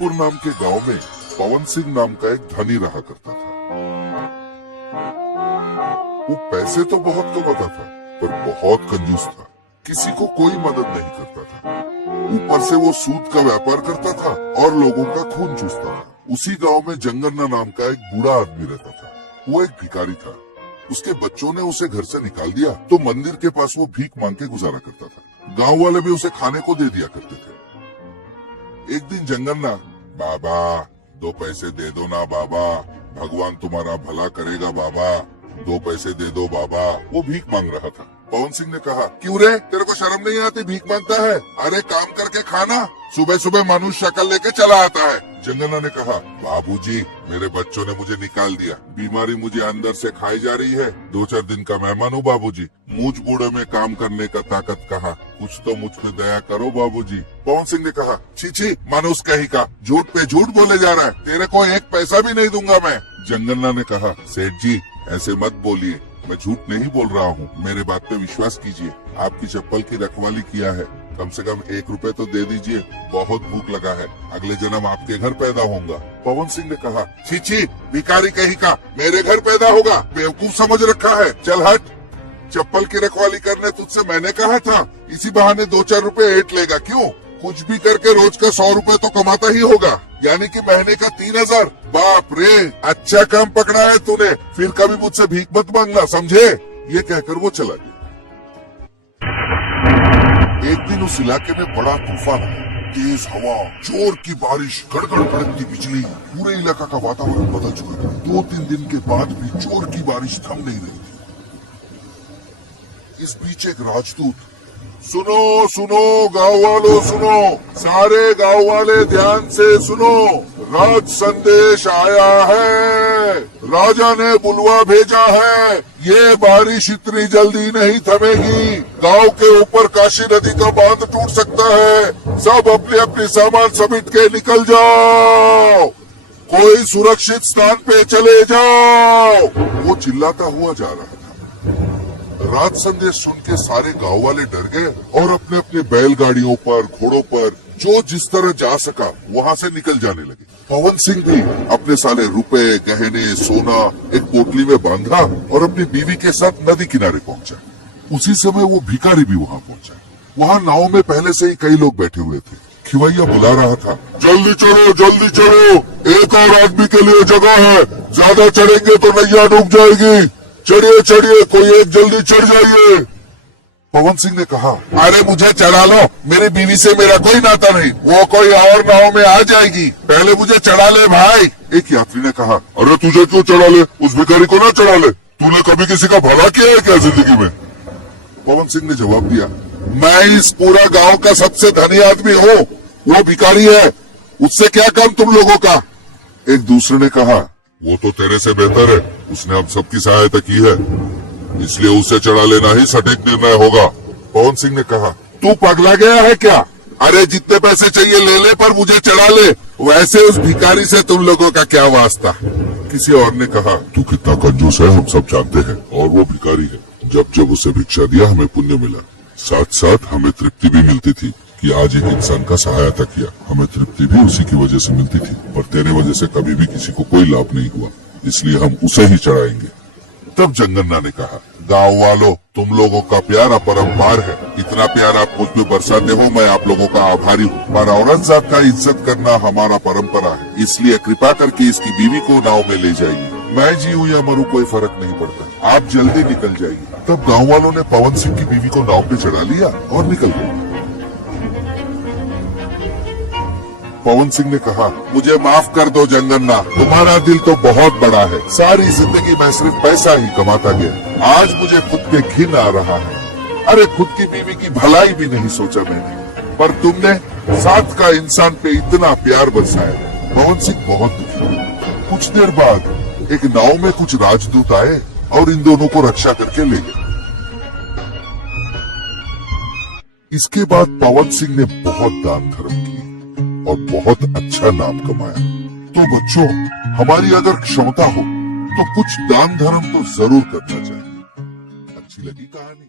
जगतपुर नाम के गांव में पवन सिंह नाम का एक धनी रहा करता था। वो पैसे तो बहुत कमाता था, पर बहुत कंजूस था। किसी को कोई मदद नहीं करता था। ऊपर से वो सूद का व्यापार करता था और लोगों का खून चूसता था। उसी गांव में जंगन्ना नाम का एक बूढ़ा आदमी रहता था। वो एक भिखारी था। उसके बच्चों ने उसे घर से निकाल दिया तो मंदिर के पास वो भीख मांग के गुजारा करता था। गांव वाले भी उसे खाने को दे दिया करते थे। एक दिन जंगन्ना, बाबा 2 पैसे दे दो ना बाबा, भगवान तुम्हारा भला करेगा बाबा, 2 पैसे दे दो बाबा, वो भीख मांग रहा था। पवन सिंह ने कहा, क्यों रे, तेरे को शर्म नहीं आती भीख मांगता है? अरे काम करके खाना, सुबह सुबह मनुष्य शक्ल लेके चला आता है। जंगन्ना ने कहा, बाबूजी मेरे बच्चों ने मुझे निकाल दिया, बीमारी मुझे अंदर से खाई जा रही है, 2-4 दिन का मेहमान हूँ बाबूजी, मुझ बूढ़े में काम करने का ताकत कहाँ, कुछ तो मुझ पे दया करो बाबूजी। पवन सिंह ने कहा, छी मनुष्य कहीं का, झूठ पे झूठ बोले जा रहा है, तेरे को 1 पैसा भी नहीं दूंगा मैं। जंगन्ना ने कहा, सेठ जी ऐसे मत बोलिए, मैं झूठ नहीं बोल रहा हूँ, मेरे बात पे विश्वास कीजिए, आपकी चप्पल की रखवाली किया है, कम से कम 1 रुपए तो दे दीजिए, बहुत भूख लगा है, अगले जन्म आपके घर पैदा होऊंगा। पवन सिंह ने कहा, छी भिखारी कहीं का, मेरे घर पैदा होगा, बेवकूफ समझ रखा है, चल हट, चप्पल की रखवाली करने तुझसे मैंने कहा था, इसी बहाने 2-4 रुपए ऐट लेगा, क्यों? कुछ भी करके रोज का 100 रुपए तो कमाता ही होगा, यानी कि महीने का 3000। बाप रे, अच्छा काम पकड़ा है तूने, फिर कभी मुझसे भीख मत मांगना, समझे? ये कहकर वो चला गया। एक दिन उस इलाके में बड़ा तूफान आया, तेज हवा, जोर की बारिश, गड़गड़ कड़कती बिजली, पूरे इलाका का वातावरण बदल चुका था। 2-3 दिन के बाद भी जोर की बारिश थम नहीं रही थी। इस बीच एक राजदूत, सुनो सुनो गांव वालों सुनो, सारे गांव वाले ध्यान से सुनो, राज संदेश आया है, राजा ने बुलवा भेजा है, ये बारिश इतनी जल्दी नहीं थमेगी, गांव के ऊपर काशी नदी का बांध टूट सकता है, सब अपने अपने सामान समेट के निकल जाओ, कोई सुरक्षित स्थान पे चले जाओ। वो चिल्लाता हुआ जा रहा था। रात संदेश सुन के सारे गांव वाले डर गए और अपने अपने बैलगाड़ियों पर, घोड़ों पर, जो जिस तरह जा सका वहां से निकल जाने लगे। पवन सिंह भी अपने सारे रुपए, गहने, सोना एक पोटली में बांधा और अपनी बीवी के साथ नदी किनारे पहुंचा। उसी समय वो भिखारी भी वहां पहुंचा। वहां नाव में पहले से ही कई लोग बैठे हुए थे। खिवैया बुला रहा था, जल्दी चलो, एक और आदमी के लिए जगह है, ज्यादा चढ़ेंगे तो नैया डूब जाएगी, चढ़िए, कोई एक जल्दी चढ़ जाइए। पवन सिंह ने कहा, अरे मुझे चढ़ा लो, मेरी बीवी से मेरा कोई नाता नहीं, वो कोई और नाव में आ जाएगी, पहले मुझे चढ़ा ले भाई। एक यात्री ने कहा, अरे तुझे क्यों चढ़ा ले, उस भिखारी को ना चढ़ा ले, तूने कभी किसी का भला किया है क्या जिंदगी में? पवन सिंह ने जवाब दिया, मैं इस पूरा गांव का सबसे धनी आदमी हूँ, वो भिखारी है, उससे क्या काम तुम लोगों का? एक दूसरे ने कहा, वो तो तेरे से बेहतर है, उसने हम सबकी सहायता की है, इसलिए उसे चढ़ा लेना ही सटीक निर्णय होगा। पवन सिंह ने कहा, तू पगला गया है क्या? अरे जितने पैसे चाहिए ले ले, पर मुझे चढ़ा ले, वैसे उस भिखारी से तुम लोगों का क्या वास्ता? किसी और ने कहा, तू कितना कंजूस है हम सब जानते हैं, और वो भिखारी है, जब जब उसे भिक्षा दिया हमें पुण्य मिला, साथ साथ हमें तृप्ति भी मिलती थी कि आज एक इंसान का सहायता किया, हमें तृप्ति भी उसी की वजह से मिलती थी, पर तेरे वजह से कभी भी किसी को कोई लाभ नहीं हुआ, इसलिए हम उसे ही चढ़ाएंगे। तब जंगन्ना ने कहा, गांव वालों, तुम लोगों का प्यार अपरंपार है, इतना प्यार आप मुझ पे बरसाते हो, मैं आप लोगों का आभारी हूँ, पर औरत का इज्जत करना हमारा परंपरा है, इसलिए कृपा करके इसकी बीवी को नाव में ले जाइए, मैं जीऊं या मरूं कोई फर्क नहीं पड़ता, आप जल्दी निकल जाइए। तब गाँव वालों ने पवन सिंह की बीवी को नाव पे चढ़ा लिया और निकल गए। पवन सिंह ने कहा, मुझे माफ कर दो जंगन्ना, तुम्हारा दिल तो बहुत बड़ा है, सारी जिंदगी मैं सिर्फ पैसा ही कमाता गया, आज मुझे खुद पे घिन आ रहा है, अरे खुद की बीवी की भलाई भी नहीं सोचा मैंने, पर तुमने साथ का इंसान पे इतना प्यार बरसाया। पवन सिंह बहुत दुखी हुए। कुछ देर बाद एक नाव में कुछ राजदूत आए और इन दोनों को रक्षा करके ले गए। इसके बाद पवन सिंह ने बहुत दान धर्म किए और बहुत अच्छा नाम कमाया। तो बच्चों, हमारी अगर क्षमता हो तो कुछ दान धर्म तो जरूर करना चाहिए। अच्छी लगी कहानी?